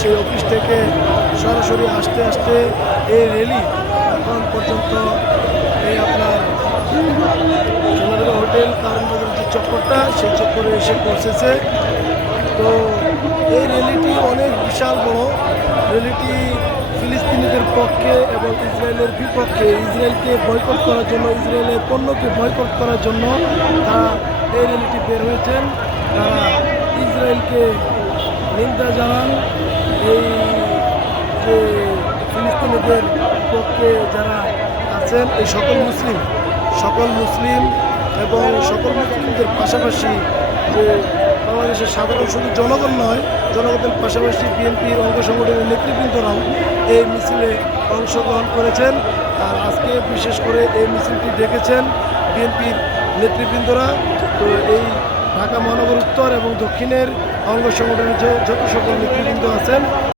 সেই অফিস থেকে সরাসরি আসতে আসতে এই র্যালি এখন পর্যন্ত এই আপনার সোনারগাঁ হোটেল কারণবাজারের যে চক্করটা সেই চক্করে এসে পৌঁছেছে। তো এই র্যালিটি অনেক বিশাল বড় র্যালিটি ফিলিস্তিনিদের পক্ষে এবং ইসরায়েলের বিপক্ষে, ইসরায়েলকে বয়কট করার জন্য, ইসরায়েলের পণ্যকে বয়কট করার জন্য তারা এই র্যালিটি বের হয়েছেন। তারা ইসরায়েলকে নিন্দা জানান, এই যে ফিলিস্তিনিদের পক্ষে যারা আছেন এই সকল মুসলিম এবং সকল মুসলিমদের পাশাপাশি যে বাংলাদেশের সাধারণ শুধু জনগণ নয়, জনগণের পাশাপাশি বিএনপির অঙ্গ সংগঠনের নেতৃবৃন্দরাও এই মিছিলে অংশগ্রহণ করেছেন। আর আজকে বিশেষ করে এই মিছিলটি ডেকেছেন বিএনপির নেতৃবৃন্দরা। তো এই ঢাকা মহানগর উত্তর এবং দক্ষিণের অঙ্গ সংগঠনের যত সকল নেতৃবৃন্দ আছেন